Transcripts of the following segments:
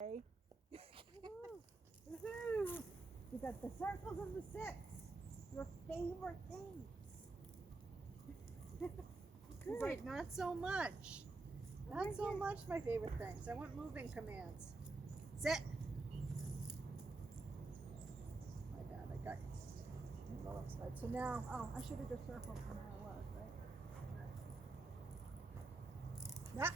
Okay. We got the circles and the six. Your favorite things. It's like not so much. Not so much my favorite things. I want moving commands. Sit. My bad, I got a little upside. So now, oh, I should have just circled from where I was, right? Yeah.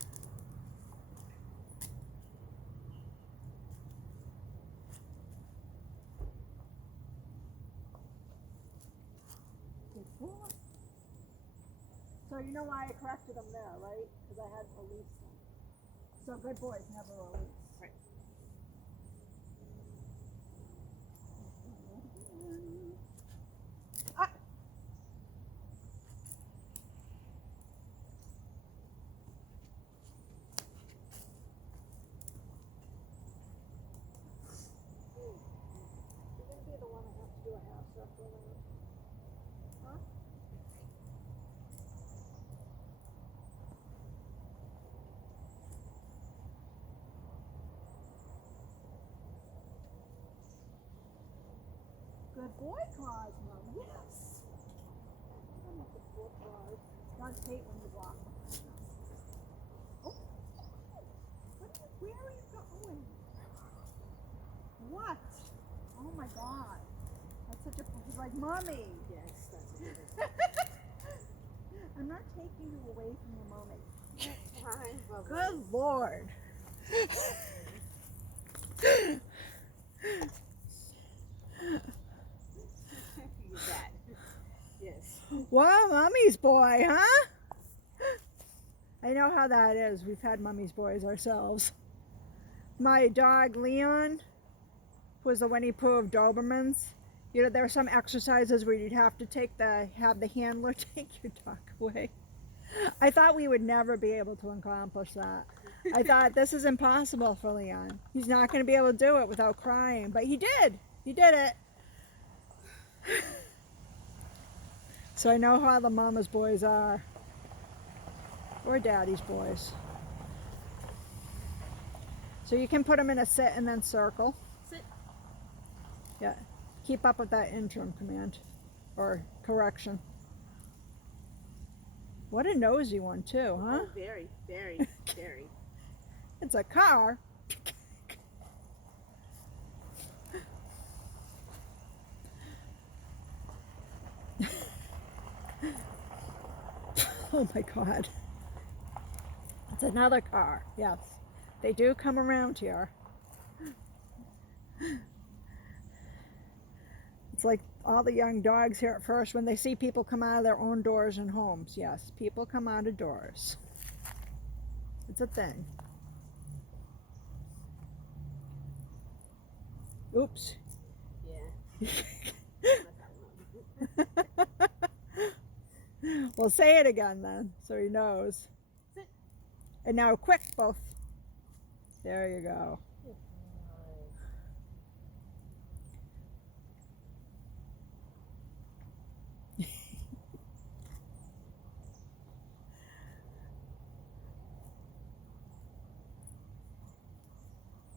Good boy. So you know why I corrected them there, right? Because I hadn't released them. So good boys never release. Right. Ah. You're going to be the one that has to do a half circle. Huh? Good boy, Cosmo. Yes. I'm at the foot guard. Dogs hate when you block them. Oh. Where are you going? What? Oh my God. That's such a. He's like, Mommy. Yes, that's it. I'm not taking you away from your mommy. Fine, Good Lord. that. Yes. Well, Mummy's boy, huh? I know how that is. We've had Mummy's boys ourselves. My dog Leon was the Winnie Pooh of Dobermans. You know, there were some exercises where you'd have to have the handler take your dog away. I thought we would never be able to accomplish that. I thought this is impossible for Leon. He's not going to be able to do it without crying, but he did. He did it. So I know how the mama's boys are, or daddy's boys. So you can put them in a sit and then circle. Sit. Yeah. Keep up with that interim command or correction. What a nosy one too, huh? Oh, very, very, very. It's a car. Oh my God. It's another car. Yes. They do come around here. It's like all the young dogs here at first when they see people come out of their own doors and homes. Yes, people come out of doors. It's a thing. Oops. Yeah. Well, say it again then, so he knows. Sit. And now quick, both. There you go.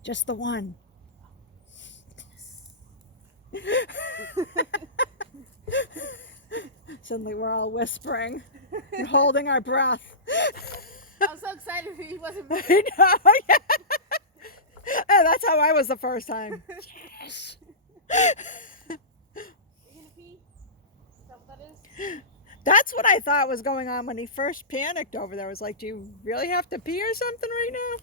Just the one. Suddenly we're all whispering and holding our breath. I was so excited he wasn't moving. I know, yeah. And that's how I was the first time. Yes. Are you gonna pee? Is that what that is? That's what I thought was going on when he first panicked over there. I was like, do you really have to pee or something right now?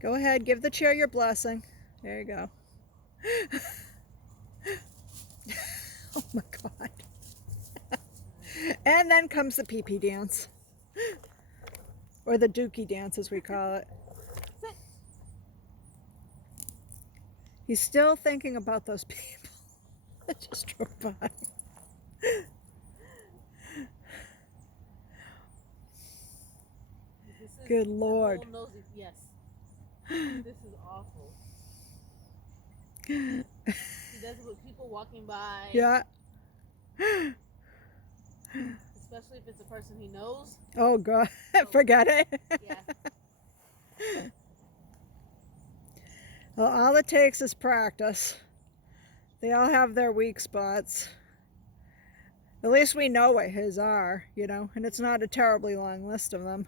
Go ahead, give the chair your blessing. There you go. Oh my God. And then comes the pee-pee dance. Or the dookie dance as we call it. Sit. He's still thinking about those people that just drove by. Good Lord. Nosy. Yes. This is awful. He does it with people walking by. Yeah. Especially if it's a person he knows. Oh God. Forget it. Yeah. Well, all it takes is practice. They all have their weak spots. At least we know what his are, you know, and it's not a terribly long list of them.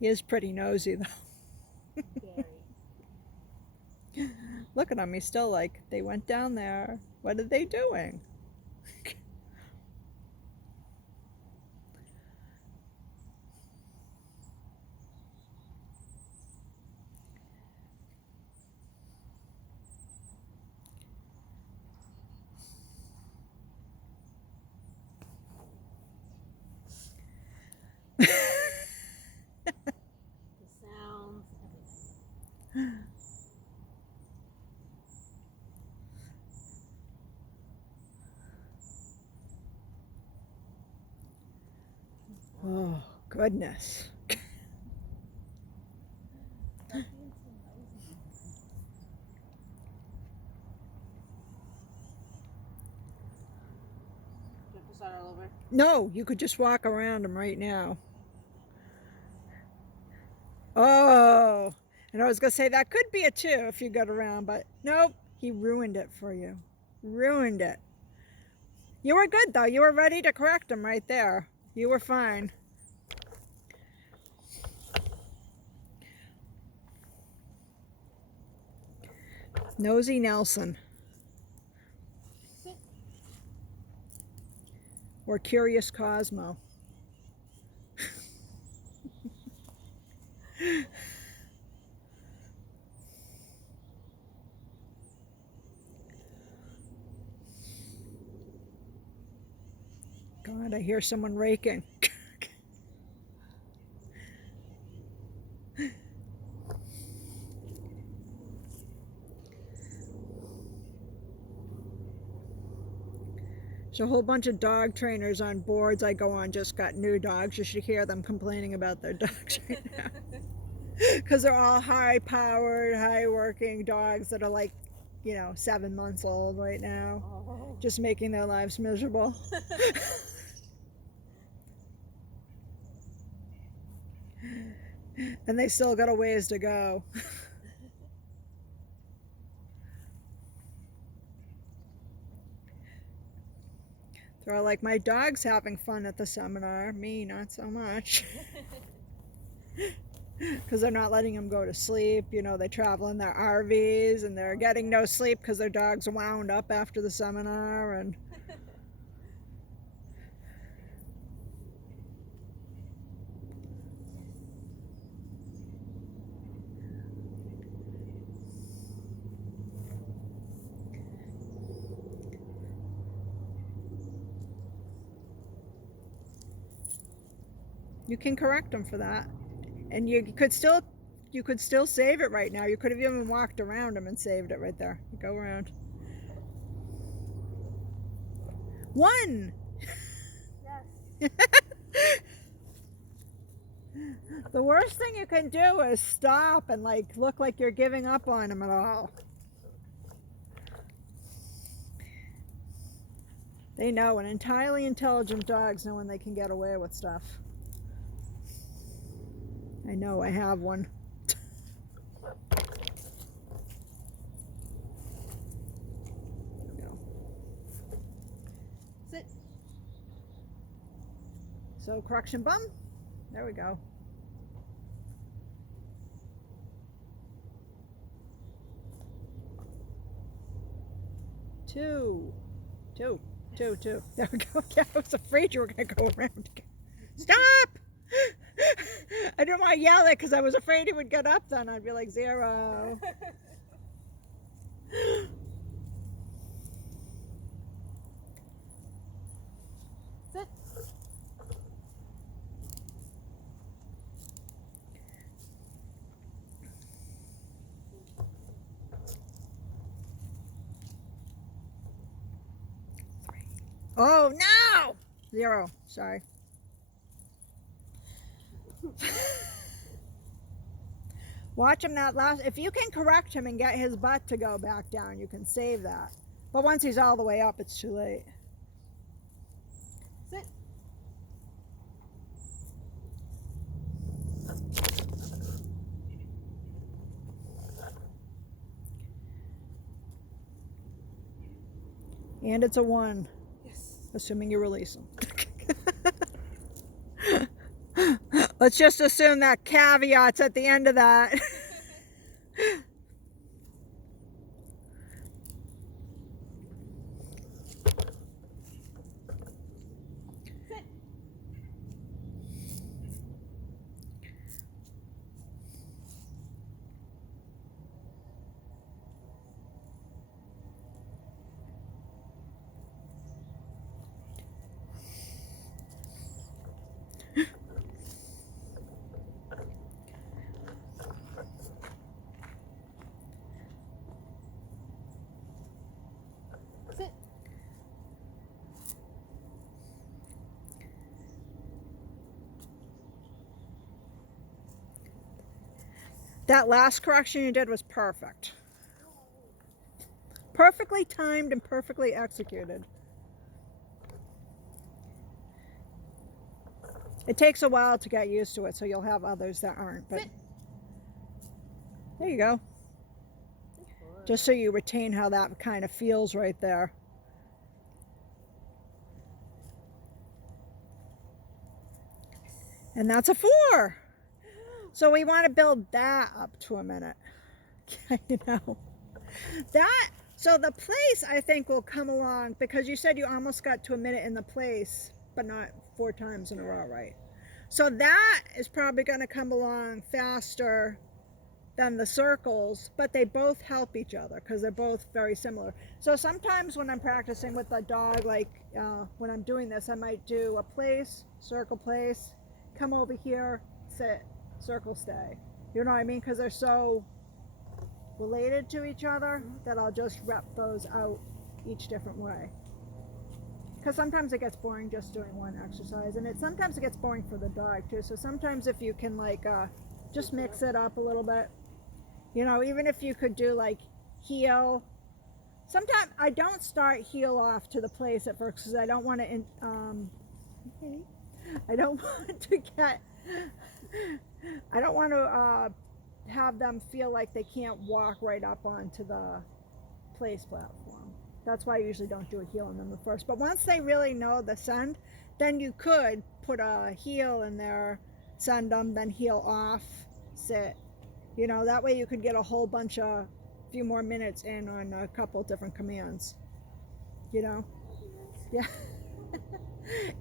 He is pretty nosy, though. Very. Look at him. He's still like, they went down there. What are they doing? The sounds, everything. Oh, goodness. Do you have to start all over? No, you could just walk around him right now. Oh, and I was going to say that could be a 2 if you got around, but nope, he ruined it for you. Ruined it. You were good, though. You were ready to correct him right there. You were fine. Nosy Nelson. Sit. Or Curious Cosmo. God, I hear someone raking. There's a whole bunch of dog trainers on boards I go on just got new dogs. You should hear them complaining about their dogs right now. Because they're all high-powered, high-working dogs that are like, you know, 7 months old right now. Oh. Just making their lives miserable. And they still got a ways to go. They're all like, my dog's having fun at the seminar. Me, not so much. Because they're not letting them go to sleep. You know, they travel in their RVs and they're getting no sleep because their dog's wound up after the seminar. And you can correct them for that. And you could still save it right now. You could have even walked around them and saved it right there. Go around. 1. Yes. The worst thing you can do is stop and like look like you're giving up on them at all. They know, and entirely intelligent dogs know when they can get away with stuff. I know, I have one. Sit. So, correction bum. There we go. 2. 2. 2. 2. There we go. Yeah, I was afraid you were going to go around again. Stop! I didn't want to yell it because I was afraid he would get up then. I'd be like 0. Sit. Oh, no! 0. Sorry. Watch him not last. If you can correct him and get his butt to go back down, you can save that. But once he's all the way up, it's too late. Sit. And it's a 1, Yes. assuming you release them. Let's just assume that caveat's at the end of that. Sit. Sit. That last correction you did was perfect. Perfectly timed and perfectly executed. It takes a while to get used to it, so you'll have others that aren't. But Sit. there you go. Just so you retain how that kind of feels right there. And that's a 4. So we want to build that up to a minute. You know, that, so the place I think will come along, because you said you almost got to a minute in the place, but not 4 times in a row, right? So that is probably going to come along faster than the circles, but they both help each other because they're both very similar. So sometimes when I'm practicing with a dog, like when I'm doing this, I might do a place, circle, place, come over here, sit, circle, stay. You know what I mean? Because they're so related to each other that I'll just rep those out each different way. Because sometimes it gets boring just doing one exercise, and sometimes it gets boring for the dog too. So sometimes if you can like just mix it up a little bit, you know, even if you could do like heel. Sometimes I don't start heel off to the place at first because I don't want to I don't want to get I don't want to have them feel like they can't walk right up onto the place platform. That's why I usually don't do a heel on them at first. But once they really know the send, then you could put a heel in there, send them, then heel off, sit. You know, that way you could get a whole bunch of few more minutes in on a couple different commands. You know? Yeah.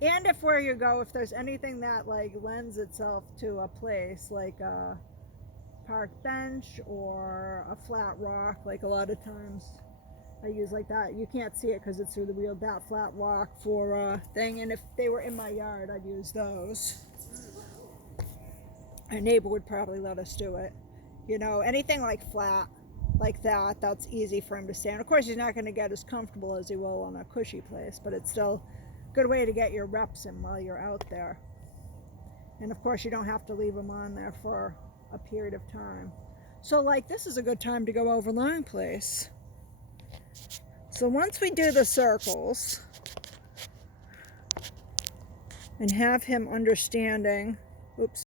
And if where you go, if there's anything that like lends itself to a place like a park bench or a flat rock, like a lot of times I use like that. You can't see it because it's through the wheel. That flat rock for a thing, and if they were in my yard, I'd use those. Our neighbor would probably let us do it. You know, anything like flat like that, that's easy for him to stand. Of course, he's not going to get as comfortable as he will on a cushy place, but it's still a good way to get your reps in while you're out there. And of course, you don't have to leave them on there for a period of time. So like this is a good time to go over long place. So once we do the circles and have him understanding, oops,